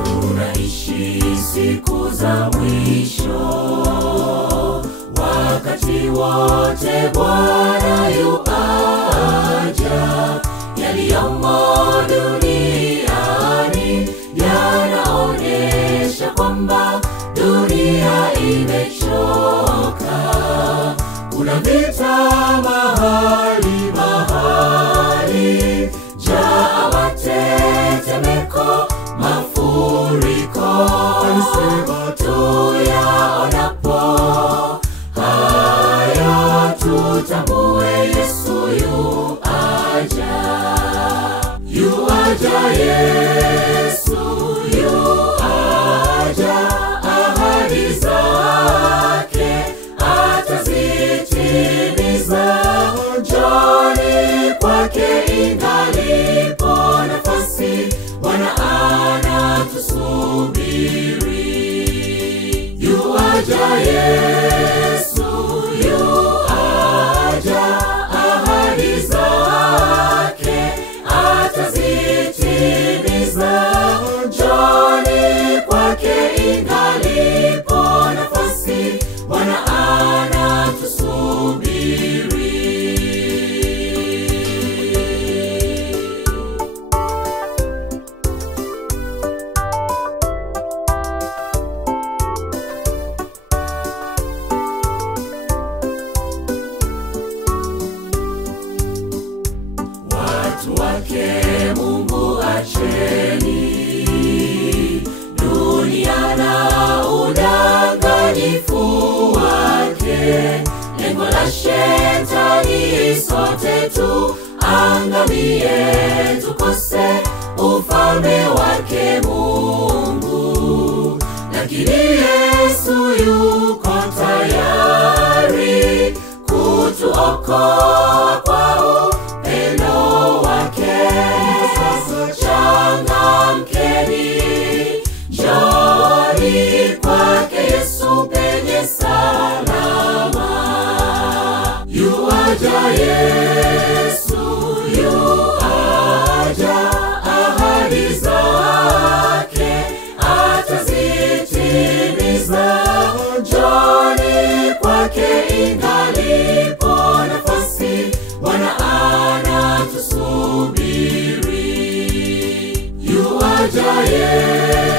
Tunaishi siku za mwisho, wakati wote Bwana yuaja. Yaliyomo duniani yanaonesha kwamba dunia imechoka. Kuna vita mahali mahali, njaa, matetemeko, mafuriko. Tuyaonapo haya tutambue Yesu yuaja. Yuaja Yesu, yuaja, ahadi zake atazitimiza. Njoni kwake ingalipo nafasi, Bwana anatusubiri. Yuaja Yesu, yuaja, ahadi zake atazitimiza. Njoni kwake ingalipo nafasi, Bwana anatusubiri. Watu wake Mungu acheni dunia na udanganyifu wake. Lengo la shetani sote tuangamie, tukose ufalme wake Mungu. Lakini Yesu yuko tayari kutuokoa kwa upendo wake. Changamkeni, njoni kwake Yesu penye salama. Yuaja Yesu, yuaja, ahadi zake atazitimiza. Njoni kwake ingalipo nafasi, Bwana anatusubiri. Yuaja Yesu.